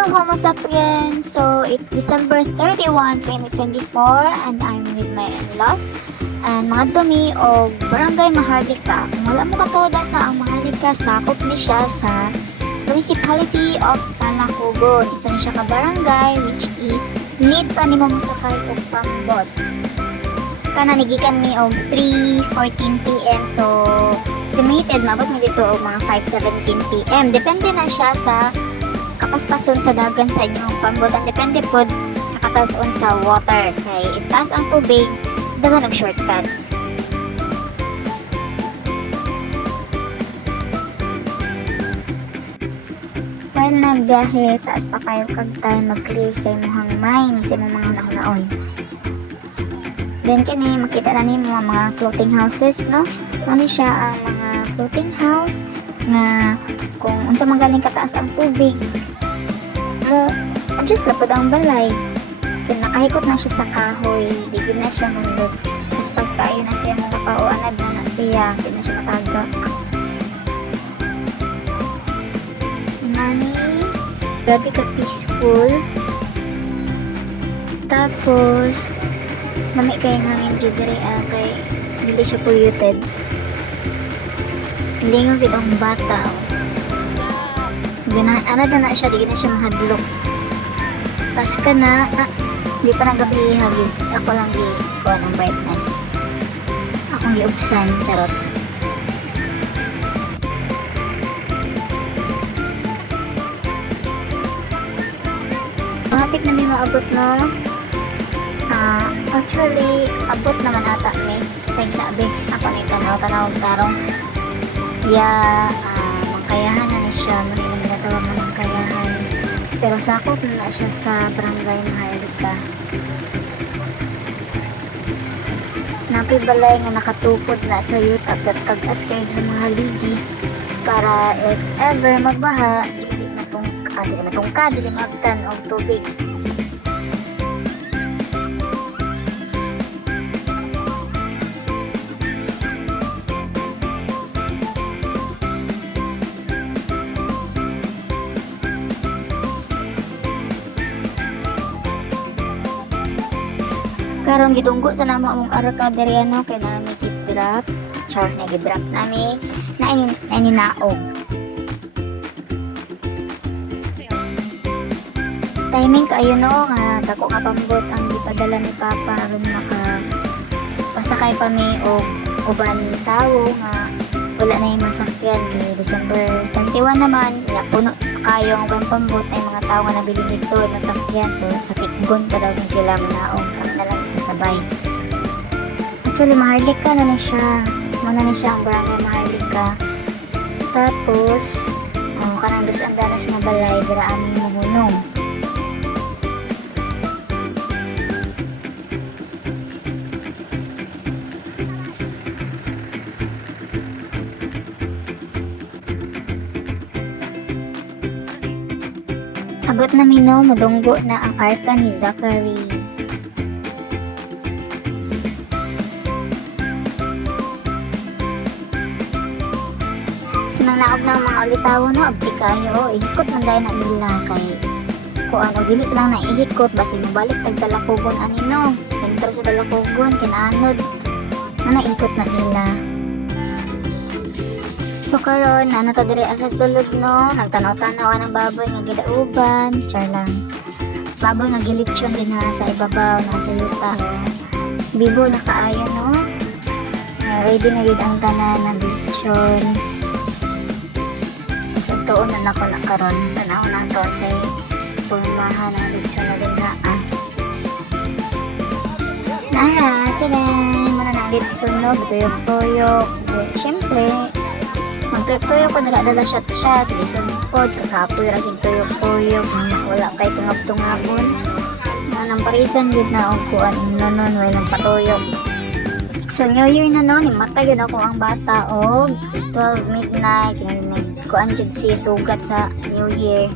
Hello Homo sapiens! So it's December 31, 2024 and I'm with my in-laws and mga dumi o Barangay Maharlika. Kung wala mo katoda sa ang Maharlika, sakop ni siya sa Municipality of Talacogon. Isa ni siya ka barangay which is need pa ni mo musakay og pambot. Kana nigikan mi og 3:14 PM, so estimated mabot na dito og mga 5:17 PM. Depende na siya sa kapaspason sa dagan sa inyong pambutan. Depende po sa katason sa water. Kay itaas ang tubig, dagan og shortcuts. While nagbiyahe, taas pa kayo kag time mag-clear sa inyong mind sa inyong mga nahon-naon. Then kini makita na nimo ang mga floating houses, no? Ano siya ang mga floating house nga kung unsa man galing kataas ang tubig, adjust lang po ang balay. Kung nakahikot na siya sa kahoy, di na siya mundot. Pas kayo na siya mga pauanad na siya, di na siya matagak. Nani, grabe ka peaceful. Tapos, mami kayo hangin dyan diri kay hindi siya polluted. Lingaw din ang bata. Anad na siya, di na siya mahadlok. Pas ka na, di pa nagabi hagi. Ako lang di ko ng brightness. Akong giubsan, charot. Matik na may maabot, no? Actually, abot naman ata may. Kaya sabi, ako na tanaw-tanaw tarong. Mangkayahan na ni siya. Tawag na mangkayahan. Pero sakop na siya sa Barangay Maharlika. Napibalay nga nakatukod na sa yuta at tagas kayo ng mga ligi para if ever magbaha, dili matungkad, dili magtan o tubig. Karon gitunggo sa namo among arka diri ano kay nami gid-drop. Char na gid-drop nami na ininaog. Timing kayo no nga dako nga pambot ang gipadala ni Papa aron pasakay pa mi og uban tawo nga wala na yung masakyan ni December 21 naman ya puno kayo ang uban pambot ay mga tawo nga nabili dito masakyan, so sa tikgon pa daw sila manaog na lang sabay. Actually, Maharlika na siya. Muna na siya ang Barangay Maharlika. Tapos, kanang dos ang danas nga balay, dira aming mahunong. Abot na mino, mudunggo na ang arka ni Zachary. Sinangnaog na ang mga ulitawo no, abdi kayo, ihikot man dahil na nila kay kung ano, dili lang na ihikot, basi nabalik tag-Talacogon anino, entro sa Talacogon, kinaanod, na ikot na nila. So karon ano ta diri sa sulod no, nagtanaw-tanaw ng baboy nga gidauban, char lang. Baboy nga gilitsyon din ha sa ibabaw, nasa yuta. Bibo na kaayo no. Ready na gid ang tanan ng litsyon. Sa tuon na nako na karon, tanaw na to sa pulmahan ng litsyon na din ha. Nara, tsaday, mana na litsyon no, tuyok-tuyok. Siyempre, magtuyok-tuyok ko dala siya, tilisod po, kakapoy rasig tuyok-tuyok, wala kay tungab-tungabon. Nang parisan yun na ang kuan nanon, walang patuyok. So New Year na noon, matay yun ako ang bata o 12 midnight, kuan jud siya sugat sa New Year.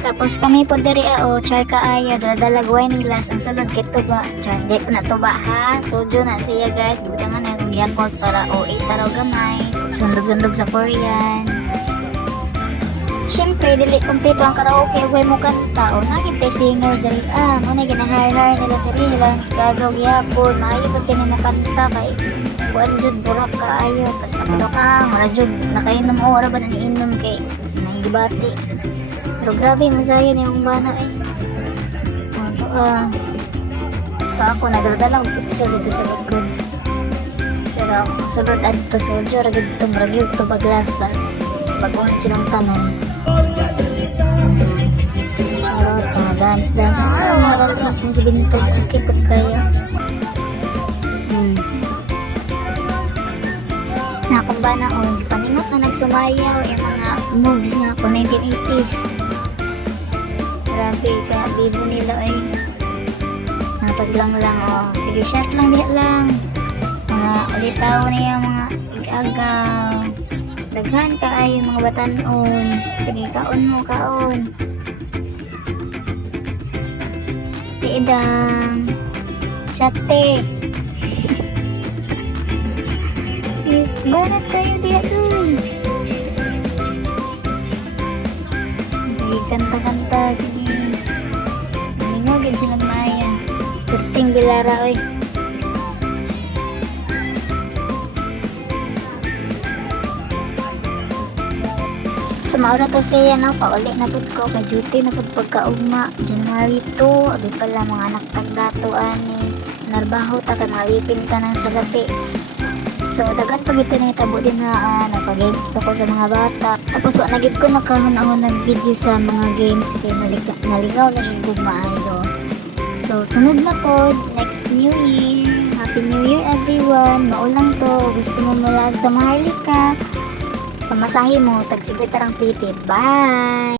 Tapos kami po diri o char kaayo, dala wine glass ang salon kay tuba. Char, di ko na tuba ha. Soju na siya guys, butangan na yung Yakult para o itaraw gamay. Sundog-sundog sa Korean. Siyempre, dili kompleto ang karaoke ug way mo kanta o nakita singer diri mo na ginahire nila diri lang igagaw gyapon maayo pud kini mo kanta kay buwan jud burak kaayo pas napado ka mura jud nakainom o ora ba na niinom kay naingibati pero grabe masaya ni yung bana pa ako nagdadala og pizza dito sa likod pero ako sulod adto soldier agad ito maragyo ito paglasa baguhan silang tanan. Charot, dance. Mga dance mo ni si Bintog, kipot kayo. Nakumba na o, paningot na nagsumayaw yung mga moves nga po, 1980s. Grabe ka, bibo nila ay. Napas lang o, sige shot lang diha lang. Mga ulitaw niya, mga ig-agaw. Daghan ka ay mga batanon. Sige, kaon mo, kaon. Tiidang. Sate. Banat sa'yo diya dun. Sige, kanta-kanta. Sige. Nangingagin silang maya. Kurting bilara, oy. Sa maura to siya no, pauli na pud ko kay duty na pud pagkaugma January 2, abi pala mga anak tagdato ani narbaho ta kan alipin ta nang sa gabi. So dagan pag ito na itabo din na nagpa-games pa ko sa mga bata. Tapos wa na gid ko nakahon-ahon nag-video sa mga games kay naligaw na jud gud maayo. So sunod na pod next New Year. Happy New Year everyone. Maulang to, gusto mo malag sa Maharlika. Pamasahe mo, tagsigit tarang piti. Bye!